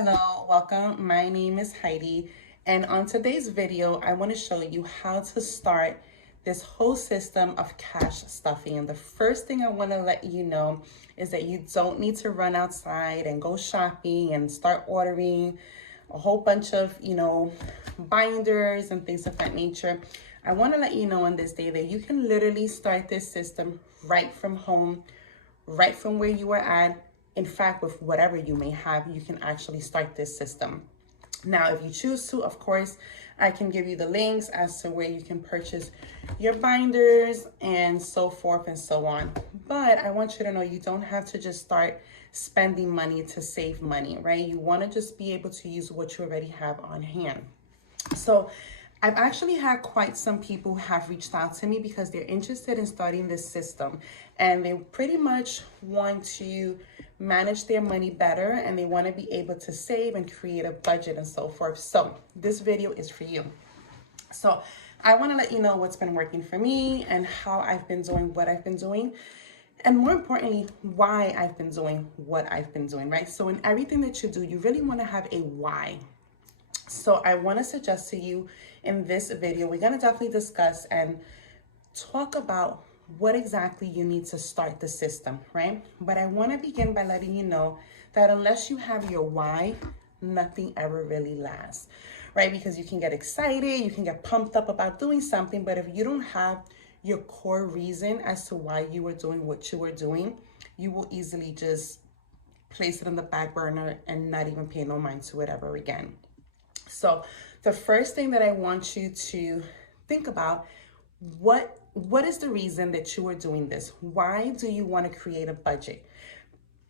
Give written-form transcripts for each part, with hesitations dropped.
Hello, welcome. My name is Heidi, and on today's video, I want to show you how to start this whole system of cash stuffing. And the first thing I want to let you know is that you don't need to run outside and go shopping and start ordering a whole bunch of, binders and things of that nature. I want to let you know on this day that you can literally start this system right from home, right from where you are at. In fact, with whatever you may have, you can actually start this system. Now, if you choose to, of course, I can give you the links as to where you can purchase your binders and so forth and so on. But I want you to know you don't have to just start spending money to save money, right? You want to just be able to use what you already have on hand. So I've actually had quite some people who have reached out to me because they're interested in starting this system, and they pretty much want to manage their money better, and they want to be able to save and create a budget and so forth. So this video is for you. So I want to let you know what's been working for me and how I've been doing what I've been doing. And more importantly, why I've been doing what I've been doing, right? So in everything that you do, you really want to have a why. So I want to suggest to you in this video, we're going to definitely discuss and talk about what exactly you need to start the system, right? But I want to begin by letting you know that unless you have your why, nothing ever really lasts, right? Because you can get excited, you can get pumped up about doing something, but if you don't have your core reason as to why you are doing what you are doing, you will easily just place it on the back burner and not even pay no mind to it ever again. So the first thing that I want you to think about, what is the reason that you are doing this? Why do you want to create a budget?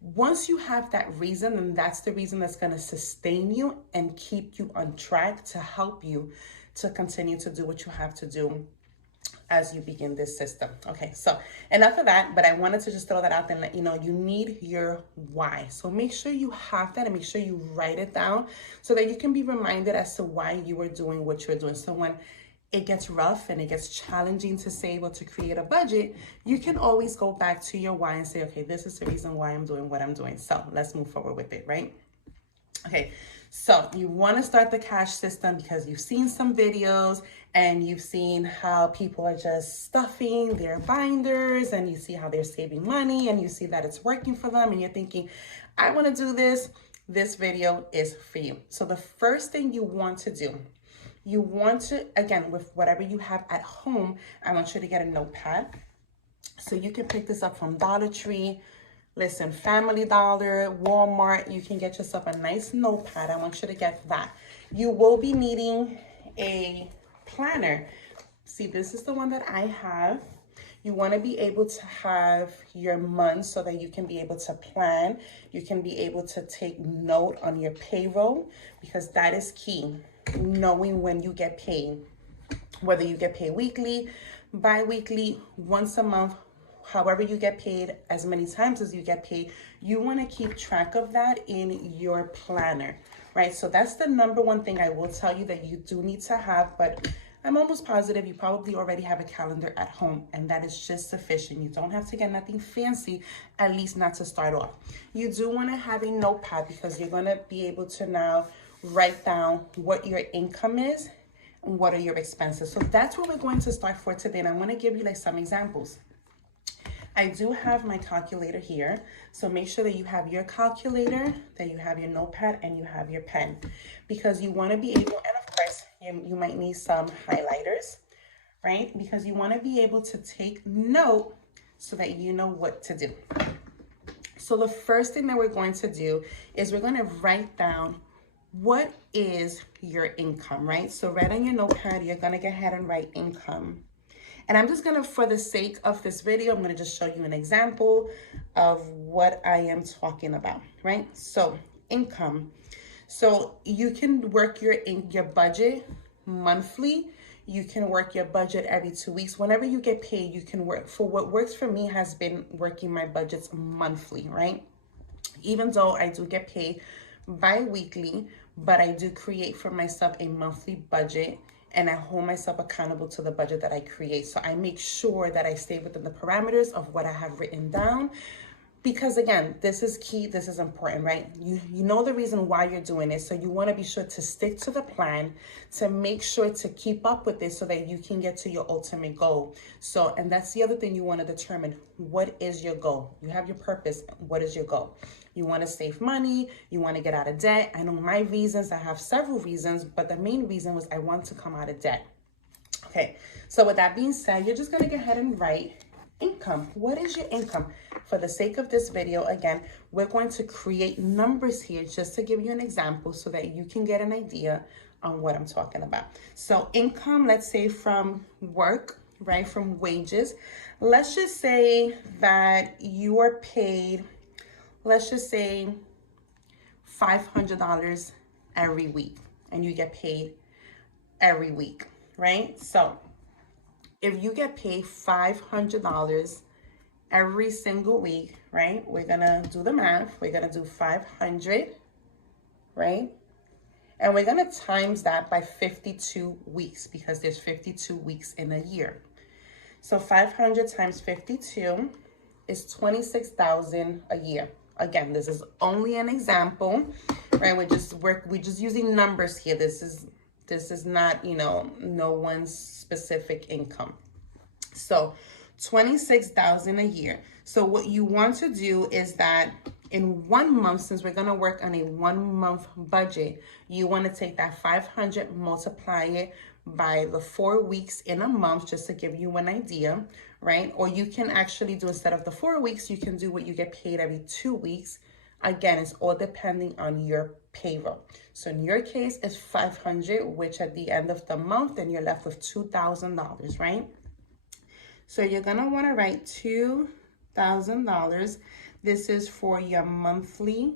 Once you have that reason, then that's the reason that's going to sustain you and keep you on track to help you to continue to do what you have to do as you begin this system. Okay, so enough of that, but I wanted to just throw that out there and let you know you need your why. So make sure you have that and make sure you write it down so that you can be reminded as to why you are doing what you're doing. So when it gets rough and it gets challenging to save or to create a budget, you can always go back to your why and say, okay, this is the reason why I'm doing what I'm doing. So let's move forward with it, right? Okay, so you want to start the cash system because you've seen some videos and you've seen how people are just stuffing their binders and you see how they're saving money and you see that it's working for them and you're thinking, I want to do this. This video is for you. So the first thing you want to do, you want to, again, with whatever you have at home, I want you to get a notepad. So you can pick this up from Dollar Tree. Listen, Family Dollar, Walmart, you can get yourself a nice notepad. I want you to get that. You will be needing a planner. See, this is the one that I have. You want to be able to have your months so that you can be able to plan. You can be able to take note on your payroll because that is key. Knowing when you get paid, whether you get paid weekly, bi-weekly, once a month, however you get paid, as many times as you get paid, you want to keep track of that in your planner, right? So that's the number one thing I will tell you that you do need to have, but I'm almost positive you probably already have a calendar at home and that is just sufficient. You don't have to get nothing fancy, at least not to start off. You do want to have a notepad because you're going to be able to now write down what your income is and what are your expenses. So that's what we're going to start for today. And I want to give you like some examples. I do have my calculator here. So make sure that you have your calculator, that you have your notepad and you have your pen because you want to be able, and of course you might need some highlighters, right? Because you want to be able to take note so that you know what to do. So the first thing that we're going to do is we're going to write down what is your income, right? So right on your notepad, you're going to go ahead and write income. And I'm just going to, for the sake of this video, I'm going to just show you an example of what I am talking about, right? So income. So you can work your budget monthly. You can work your budget every 2 weeks. Whenever you get paid, you can work. For what works for me has been working my budgets monthly, right? Even though I do get paid bi-weekly, but I do create for myself a monthly budget and I hold myself accountable to the budget that I create. So I make sure that I stay within the parameters of what I have written down Because again, this is key, this is important, right? You know the reason why you're doing it, so you want to be sure to stick to the plan, to make sure to keep up with it so that you can get to your ultimate goal. So, and that's the other thing you want to determine. What is your goal? You have your purpose. What is your goal? You want to save money, you want to get out of debt. I know my reasons, I have several reasons, but the main reason was I want to come out of debt. Okay, so with that being said, you're just going to go ahead and write income. What is your income? For the sake of this video, again, we're going to create numbers here just to give you an example so that you can get an idea on what I'm talking about. So income, let's say from work, right, from wages. Let's just say that you are paid, let's just say $500 every week, and you get paid every week, right? So if you get paid $500 every single week, right? We're gonna do the math. We're gonna do 500, right? And we're gonna times that by 52 weeks because there's 52 weeks in a year. So 500 times 52 is 26,000 a year. Again, this is only an example, right? We're just using numbers here. This is not, you know, no one's specific income. So 26,000 a year. So what you want to do is that in 1 month, since we're going to work on a 1 month budget, you want to take that 500, multiply it by the 4 weeks in a month, just to give you an idea, right? Or you can actually do, instead of the 4 weeks, you can do what you get paid every 2 weeks. Again, it's all depending on your payroll. So in your case, it's 500, which at the end of the month, then you're left with $2,000, right? So you're gonna wanna write $2,000. This is for your monthly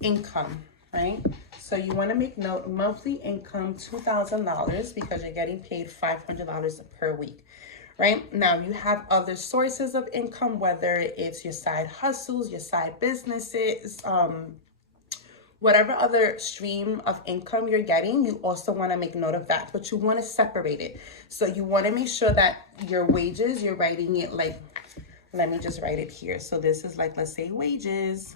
income, right? So you wanna make note, monthly income, $2,000, because you're getting paid $500 per week. Right now, you have other sources of income, whether it's your side hustles, your side businesses, whatever other stream of income you're getting, you also want to make note of that, but you want to separate it. So you want to make sure that your wages, you're writing it like, let me just write it here. So this is like, let's say wages,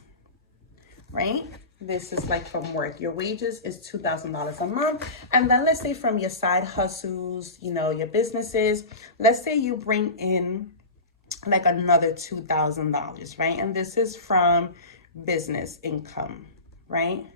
right? This is like from work. Your wages is $2,000 a month. And then let's say from your side hustles, you know, your businesses, let's say you bring in like another $2,000, right? And this is from business income, right?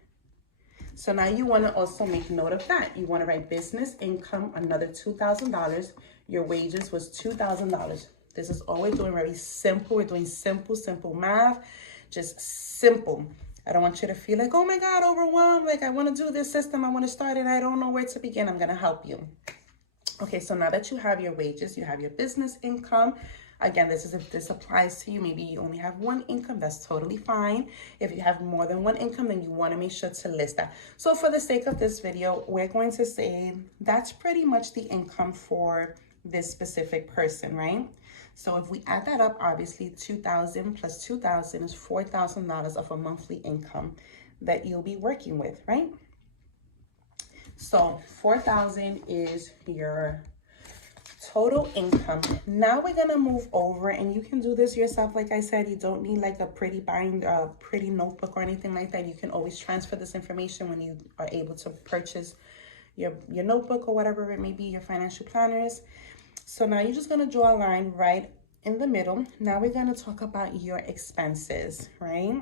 So now you want to also make note of that. You want to write business income, another $2,000. Your wages was $2,000. This is all we're doing, very simple. We're doing simple math, just simple. I don't want you to feel like, oh my God, overwhelmed. Like, I want to do this system. I want to start it. I don't know where to begin. I'm going to help you. Okay, so now that you have your wages, you have your business income. Again, this is if this applies to you. Maybe you only have one income. That's totally fine. If you have more than one income, then you want to make sure to list that. So for the sake of this video, we're going to say that's pretty much the income for this specific person, right? So if we add that up, obviously 2,000 plus 2,000 is $4,000 of a monthly income that you'll be working with, right? So 4,000 is your total income. Now we're gonna move over, and you can do this yourself. Like I said, you don't need like a pretty pretty notebook or anything like that. You can always transfer this information when you are able to purchase your notebook or whatever it may be, your financial planners. So now you're just gonna draw a line right in the middle. Now we're gonna talk about your expenses, right?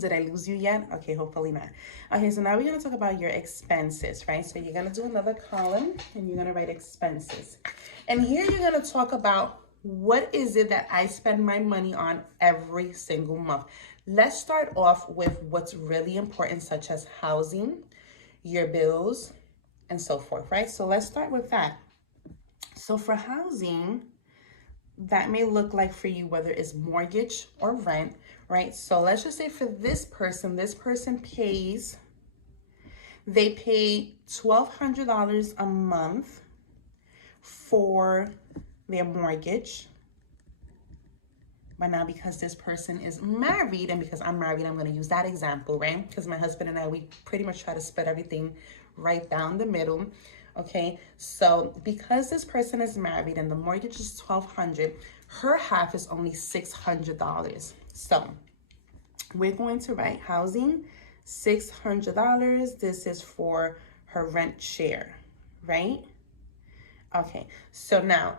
Did I lose you yet? Okay, hopefully not. Okay, so now we're gonna talk about your expenses, right? So you're gonna do another column and you're gonna write expenses. And here you're gonna talk about what is it that I spend my money on every single month. Let's start off with what's really important, such as housing, your bills, and so forth, right? So let's start with that. So for housing, that may look like for you, whether it's mortgage or rent, right? So let's just say for this person pays, they pay $1,200 a month for their mortgage. But now because this person is married, and because I'm married, I'm going to use that example, right? Because my husband and I, we pretty much try to split everything right down the middle. Okay, so because this person is married and the mortgage is $1,200, her half is only $600. So we're going to write housing, $600. This is for her rent share, right? Okay, so now,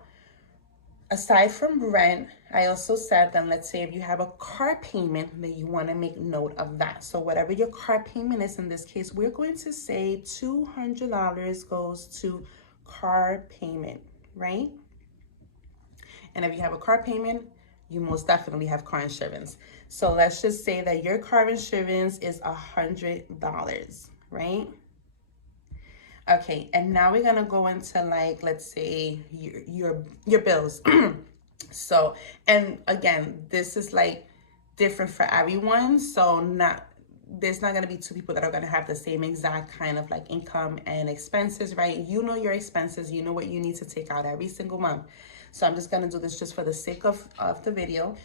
aside from rent, I also said that let's say if you have a car payment, that you want to make note of that. So whatever your car payment is, in this case, we're going to say $200 goes to car payment, right? And if you have a car payment, you most definitely have car insurance. So let's just say that your car insurance is $100, right? Okay, and now we're gonna go into, like, let's say your bills. So, and again, this is like different for everyone. So there's not gonna be two people that are gonna have the same exact kind of like income and expenses, right? You know your expenses, you know what you need to take out every single month. So I'm just gonna do this just for the sake of the video.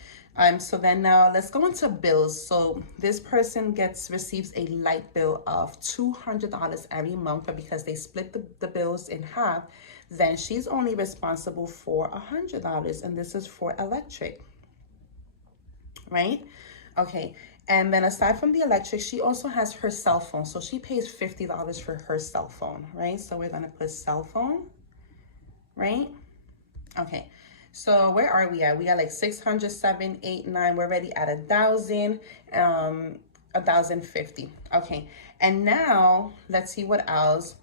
So then now let's go into bills. So this person receives a light bill of $200 every month, but because they split the bills in half, then she's only responsible for $100, and this is for electric, right? Okay, and then aside from the electric, she also has her cell phone. So she pays $50 for her cell phone, right? So we're gonna put cell phone, right? Okay. So where are we at? We got like 600, 7, 8, 9. We're already at 1,000, 1,050. Okay. And now let's see what else.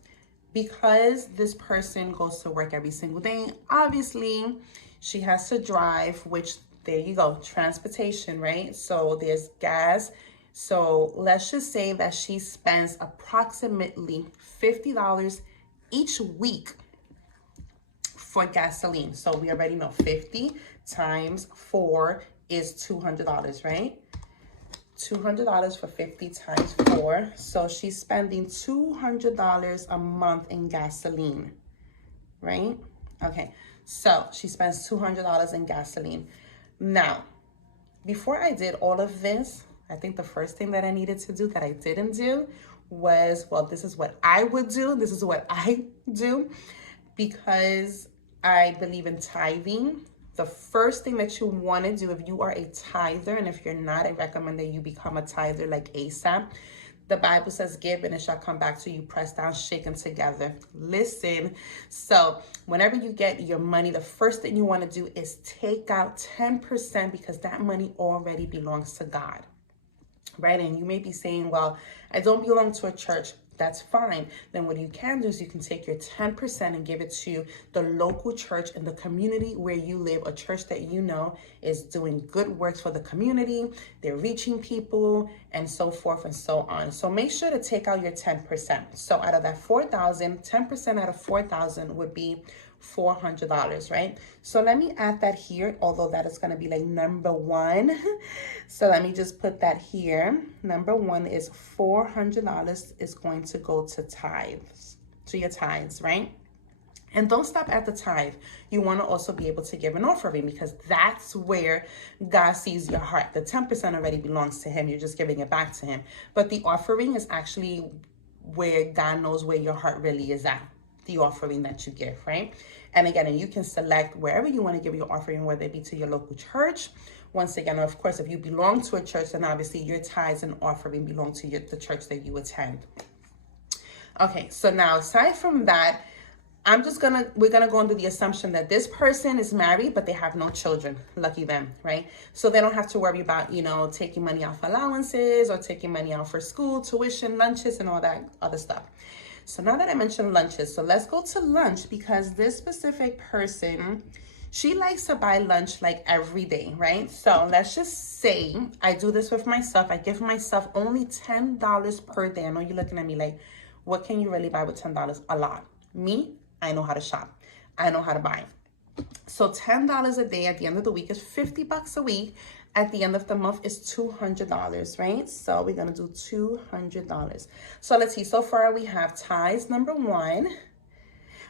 Because this person goes to work every single day, obviously she has to drive, which there you go, transportation, right? So there's gas. So let's just say that she spends approximately $50 each week for gasoline. So we already know 50 times 4 is $200, right? $200 for 50 times 4. So she's spending $200 a month in gasoline, right? Okay, so she spends $200 in gasoline. Now, before I did all of this, I think the first thing that I needed to do that I didn't do was, well, this is what I would do. This is what I do because I believe in tithing. The first thing that you want to do if you are a tither, and if you're not, I recommend that you become a tither like ASAP. The Bible says, give and it shall come back to you, pressed down, shaken together. Listen, so whenever you get your money, the first thing you want to do is take out 10% because that money already belongs to God, right? And you may be saying, well, I don't belong to a church. That's fine. Then what you can do is you can take your 10% and give it to the local church in the community where you live, a church that you know is doing good works for the community. They're reaching people and so forth and so on. So make sure to take out your 10%. So out of that 4,000, 10% out of 4,000 would be $400, right? So let me add that here, although that is going to be like number one. So let me just put that here. Number one is $400 is going to go to tithes, to your tithes, right? And don't stop at the tithe. You want to also be able to give an offering because that's where God sees your heart. The 10% already belongs to him. You're just giving it back to him. But the offering is actually where God knows where your heart really is at, the offering that you give, right? And again, and you can select wherever you want to give your offering, whether it be to your local church. Once again, of course, if you belong to a church, then obviously your tithes and offering belong to the church that you attend. Okay, so now aside from that, we're gonna go under the assumption that this person is married, but they have no children. Lucky them, right? So they don't have to worry about, taking money off allowances or taking money out for school, tuition, lunches, and all that other stuff. So now that I mentioned lunches, so let's go to lunch because this specific person, she likes to buy lunch like every day, right? So let's just say I do this with myself. I give myself only $10 per day. I know you're looking at me like, what can you really buy with $10? A lot. Me, I know how to shop. I know how to buy. So $10 a day at the end of the week is $50 a week. At the end of the month is $200, right? So we're gonna do $200. So let's see, so far we have tithes, number one.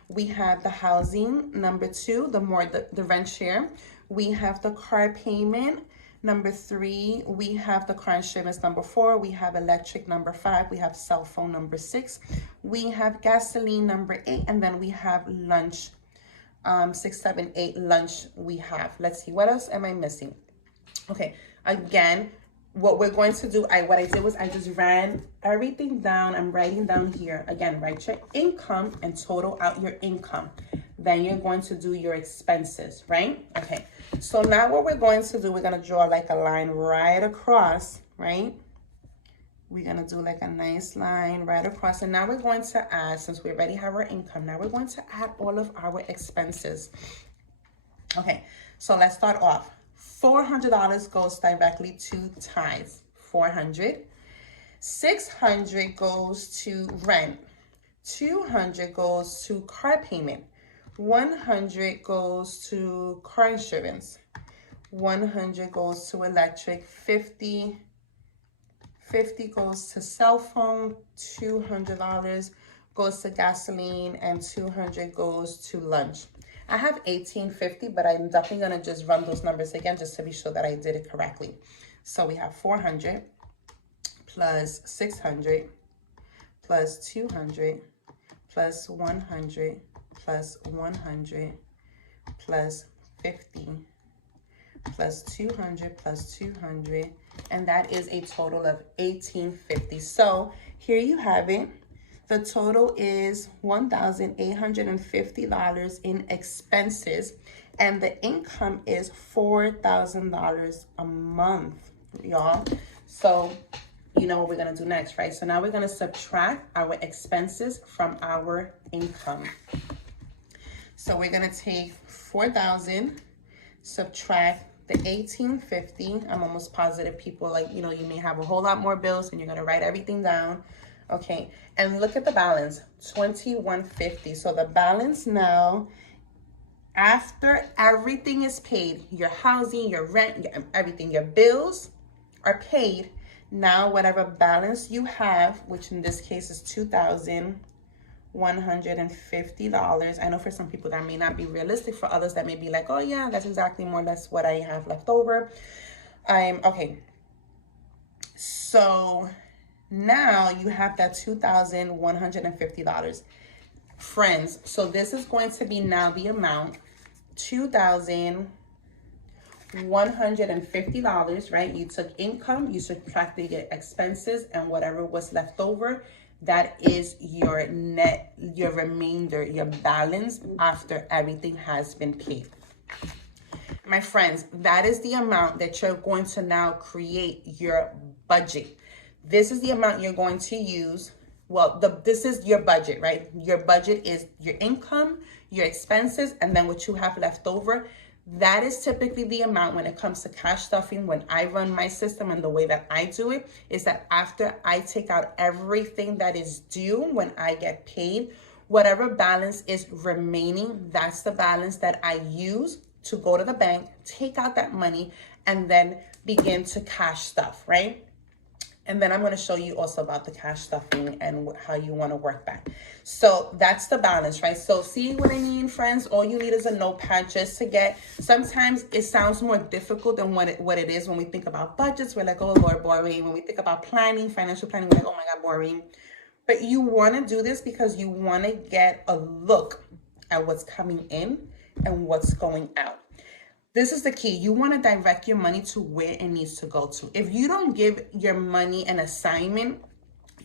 We have the housing, number two, the rent share. We have the car payment, number three. We have the car insurance, number four. We have electric, number five. We have cell phone, number six. We have gasoline, number 8. And then we have lunch, 6, 7, 8 lunch we have. Let's see, what else am I missing? Okay, again, what we're going to do, what I did was I just ran everything down. I'm writing down here. Again, write your income and total out your income. Then you're going to do your expenses, right? Okay, so now what we're going to do, we're going to draw like a line right across, right? We're going to do like a nice line right across. And now we're going to add, since we already have our income, now we're going to add all of our expenses. Okay, so let's start off. $400 goes directly to tithes, 400. 600 goes to rent. 200 goes to car payment. 100 goes to car insurance. 100 goes to electric. 50 goes to cell phone. $200 goes to gasoline, and 200 goes to lunch. I have $18.50, but I'm definitely gonna just run those numbers again just to be sure that I did it correctly. So we have 400 plus 600 plus 200 plus 100 plus 100 plus 50 plus 200 plus 200, and that is a total of $18.50. So here you have it. The total is $1,850 in expenses, and the income is $4,000 a month, y'all. So you know what we're gonna do next, right? So now we're gonna subtract our expenses from our income. So we're gonna take 4,000, subtract the 1850. I'm almost positive people, like, you know, you may have a whole lot more bills and you're gonna write everything down. Okay, and look at the balance, 2150. So the balance now, after everything is paid, your housing, your rent, everything, your bills are paid. Now whatever balance you have, which in this case is $2,150. I know for some people that may not be realistic. For others that may be like, oh yeah, that's exactly more or less what I have left over. Okay, so now you have that $2,150. Friends, so this is going to be now the amount, $2,150, right? You took income, you subtracted your expenses, and whatever was left over, that is your net, your remainder, your balance after everything has been paid. My friends, that is the amount that you're going to now create your budget. This is the amount you're going to use. Well, this is your budget, right? Your budget is your income, your expenses, and then what you have left over. That is typically the amount when it comes to cash stuffing. When I run my system and the way that I do it is that after I take out everything that is due when I get paid, whatever balance is remaining, that's the balance that I use to go to the bank, take out that money, and then begin to cash stuff, right? And then I'm going to show you also about the cash stuffing and how you want to work back. So that's the balance, right? So see what I mean, friends? All you need is a notepad just to get, sometimes it sounds more difficult than what it is. When we think about budgets, we're like, oh Lord, boring. When we think about planning, financial planning, we're like, oh my God, boring. But you want to do this because you want to get a look at what's coming in and what's going out. This is the key. You want to direct your money to where it needs to go to. If you don't give your money an assignment,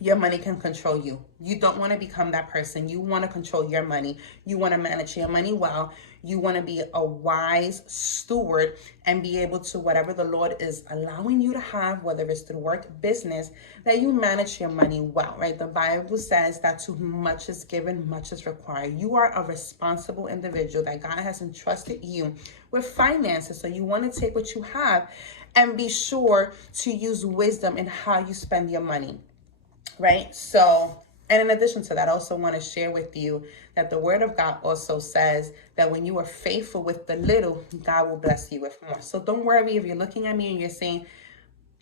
your money can control you. You don't want to become that person. You want to control your money. You want to manage your money well. You want to be a wise steward and be able to, whatever the Lord is allowing you to have, whether it's through work, business, that you manage your money well, right? The Bible says that to whom much is given, much is required. You are a responsible individual, that God has entrusted you with finances. So you want to take what you have and be sure to use wisdom in how you spend your money. Right? So, and in addition to that, I also want to share with you that the word of God also says that when you are faithful with the little, God will bless you with more. So don't worry if you're looking at me and you're saying,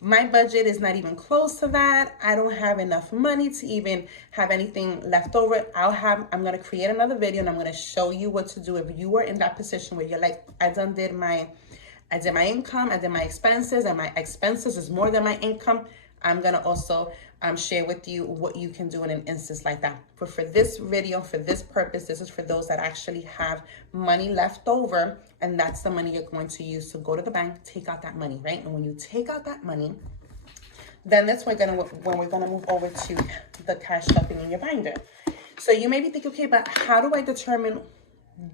my budget is not even close to that. I don't have enough money to even have anything left over. I'm going to create another video and I'm going to show you what to do if you are in that position where you're like, I did my income, I did my expenses, and my expenses is more than my income. I'm going to also share with you what you can do in an instance like that. But for this video, for this purpose, this is for those that actually have money left over, and that's the money you're going to use to go to the bank, take out that money, right? And when you take out that money, then that's when we're gonna move over to the cash stuffing in your binder. So you may be thinking, okay, but how do I determine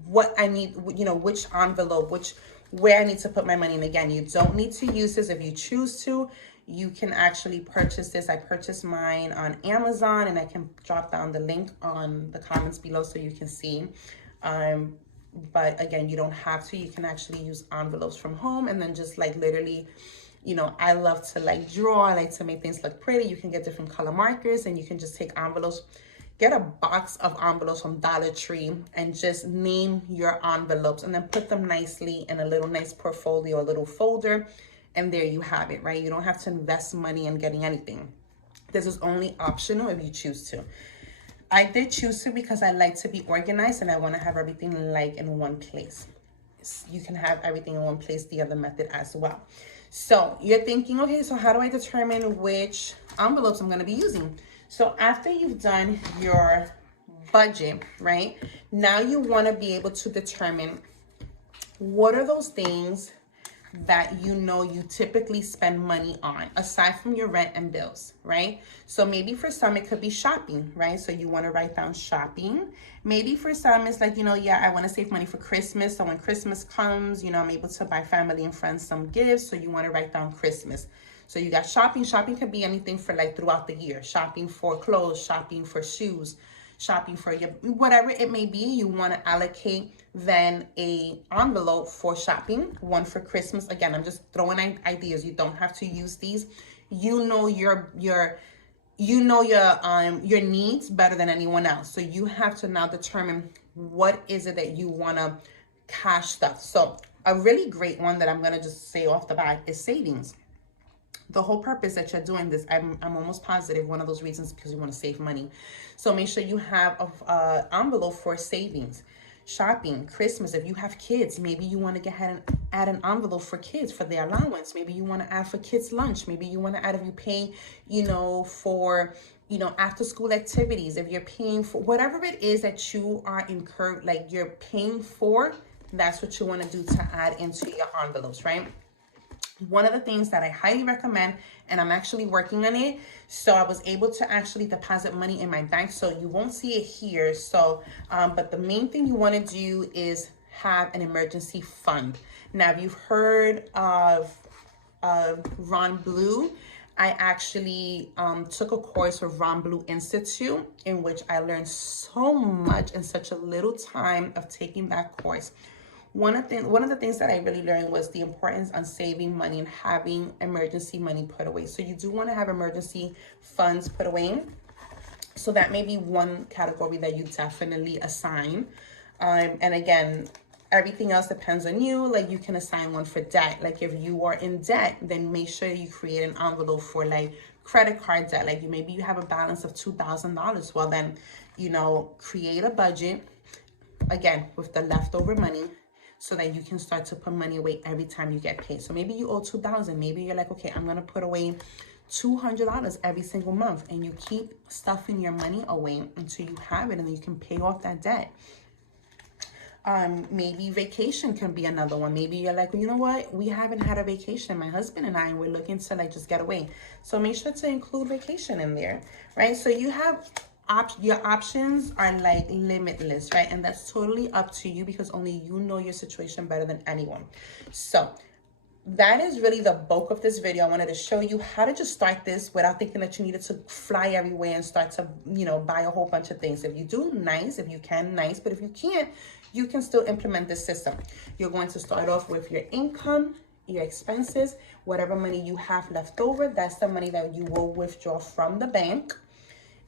what I need, you know, which envelope, where I need to put my money in? Again, you don't need to use this. If you choose to, you can actually purchase this. I purchased mine on Amazon, and I can drop down the link on the comments below so you can see. But again, you don't have to. You can actually use envelopes from home, and then just like literally, you know, I love to like draw. I like to make things look pretty. You can get different color markers, and you can just take envelopes. Get a box of envelopes from Dollar Tree and just name your envelopes, and then put them nicely in a little nice portfolio, a little folder, and there you have it, right? You don't have to invest money in getting anything. This is only optional if you choose to. I did choose to because I like to be organized, and I want to have everything like in one place. You can have everything in one place the other method as well. So you're thinking, okay, so how do I determine which envelopes I'm going to be using? So after you've done your budget, right, now you want to be able to determine what are those things that you know you typically spend money on aside from your rent and bills, right? So maybe for some it could be shopping, right? So you want to write down shopping. Maybe for some it's like, you know, yeah, I want to save money for Christmas. So when Christmas comes, you know, I'm able to buy family and friends some gifts. So you want to write down Christmas. So you got shopping. Shopping could be anything for like throughout the year. Shopping for clothes, shopping for shoes, shopping for your, whatever it may be. You want to allocate then a envelope for shopping, one for Christmas. Again, I'm just throwing ideas. You don't have to use these. You know your needs better than anyone else. So you have to now determine what is it that you want to cash stuff. So a really great one that I'm going to just say off the bat is savings. The whole purpose that you're doing this, I'm almost positive one of those reasons because you want to save money. So make sure you have an envelope for savings. Shopping, Christmas, if you have kids, maybe you want to go ahead and add an envelope for kids for their allowance. Maybe you want to add for kids' lunch. Maybe you want to add if you pay, you know, for, you know, after school activities. If you're paying for whatever it is that you are incurred, like you're paying for, that's what you want to do to add into your envelopes, right? One of the things that I highly recommend, and I'm actually working on it, so I was able to actually deposit money in my bank, so you won't see it here. So but the main thing you want to do is have an emergency fund. Now, if you've heard of Ron Blue, I actually took a course with Ron Blue Institute, in which I learned so much in such a little time of taking that course. One of the things that I really learned was the importance on saving money and having emergency money put away. So you do want to have emergency funds put away. So that may be one category that you definitely assign. And again, everything else depends on you. Like you can assign one for debt. Like if you are in debt, then make sure you create an envelope for like credit card debt. Like maybe you have a balance of $2,000. Well, then, you know, create a budget, again, with the leftover money, so that you can start to put money away every time you get paid. So maybe you owe $2,000. Maybe you're like, okay, I'm going to put away $200 every single month, and you keep stuffing your money away until you have it, and then you can pay off that debt. Maybe vacation can be another one. Maybe you're like, well, you know what? We haven't had a vacation, my husband and I, and we're looking to like just get away. So make sure to include vacation in there, right? So you have your options are like limitless, right? And that's totally up to you because only you know your situation better than anyone. So that is really the bulk of this video. I wanted to show you how to just start this without thinking that you needed to fly everywhere and start to, you know, buy a whole bunch of things. If you do, nice. If you can, nice. But if you can't, you can still implement this system. You're going to start off with your income, your expenses, whatever money you have left over. That's the money that you will withdraw from the bank.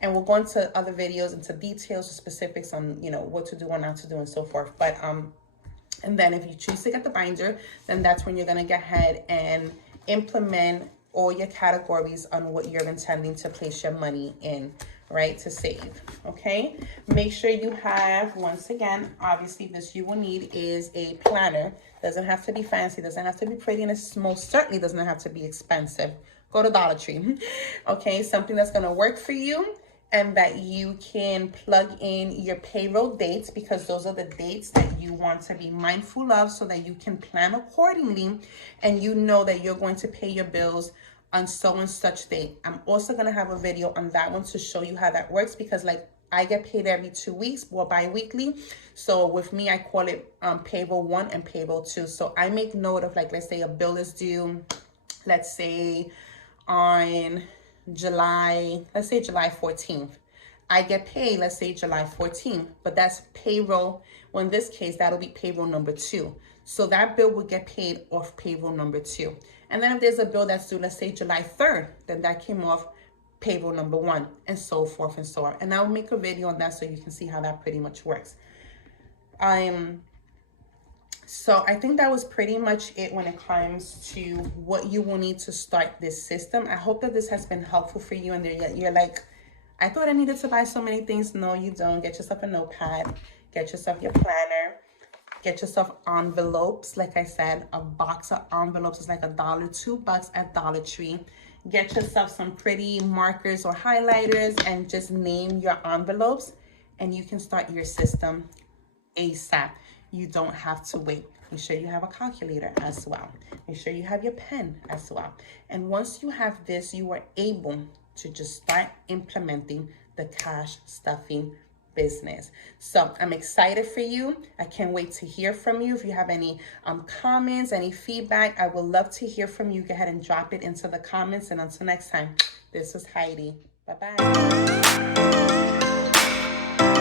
And we'll go into other videos, into details, specifics on, you know, what to do or not to do and so forth. But, and then if you choose to get the binder, then that's when you're going to go ahead and implement all your categories on what you're intending to place your money in, right, to save, okay? Make sure you have, once again, obviously this you will need is a planner. Doesn't have to be fancy, doesn't have to be pretty, and it most certainly doesn't have to be expensive. Go to Dollar Tree. Okay, something that's gonna work for you and that you can plug in your payroll dates, because those are the dates that you want to be mindful of so that you can plan accordingly and you know that you're going to pay your bills on so and such date. I'm also gonna have a video on that one to show you how that works, because like I get paid every 2 weeks or bi-weekly. So with me, I call it payroll 1 and payroll 2. So I make note of, like, let's say a bill is due, let's say on July 14th. I get paid, let's say July 14th, but that's payroll. Well, in this case, that'll be payroll number 2. So that bill will get paid off payroll number 2. And then if there's a bill that's due, let's say July 3rd, then that came off payroll number 1, and so forth and so on. And I'll make a video on that so you can see how that pretty much works. So I think that was pretty much it when it comes to what you will need to start this system. I hope that this has been helpful for you, and you're like, I thought I needed to buy so many things. No, you don't. Get yourself a notepad, get yourself your planner, get yourself envelopes. Like I said, a box of envelopes is like $1, $2 at Dollar Tree. Get yourself some pretty markers or highlighters and just name your envelopes, and you can start your system ASAP. You don't have to wait. Make sure you have a calculator as well. Make sure you have your pen as well. And once you have this, you are able to just start implementing the cash stuffing business. So I'm excited for you. I can't wait to hear from you. If you have any comments, any feedback, I would love to hear from you. Go ahead and drop it into the comments. And until next time, this is Heidi. Bye-bye.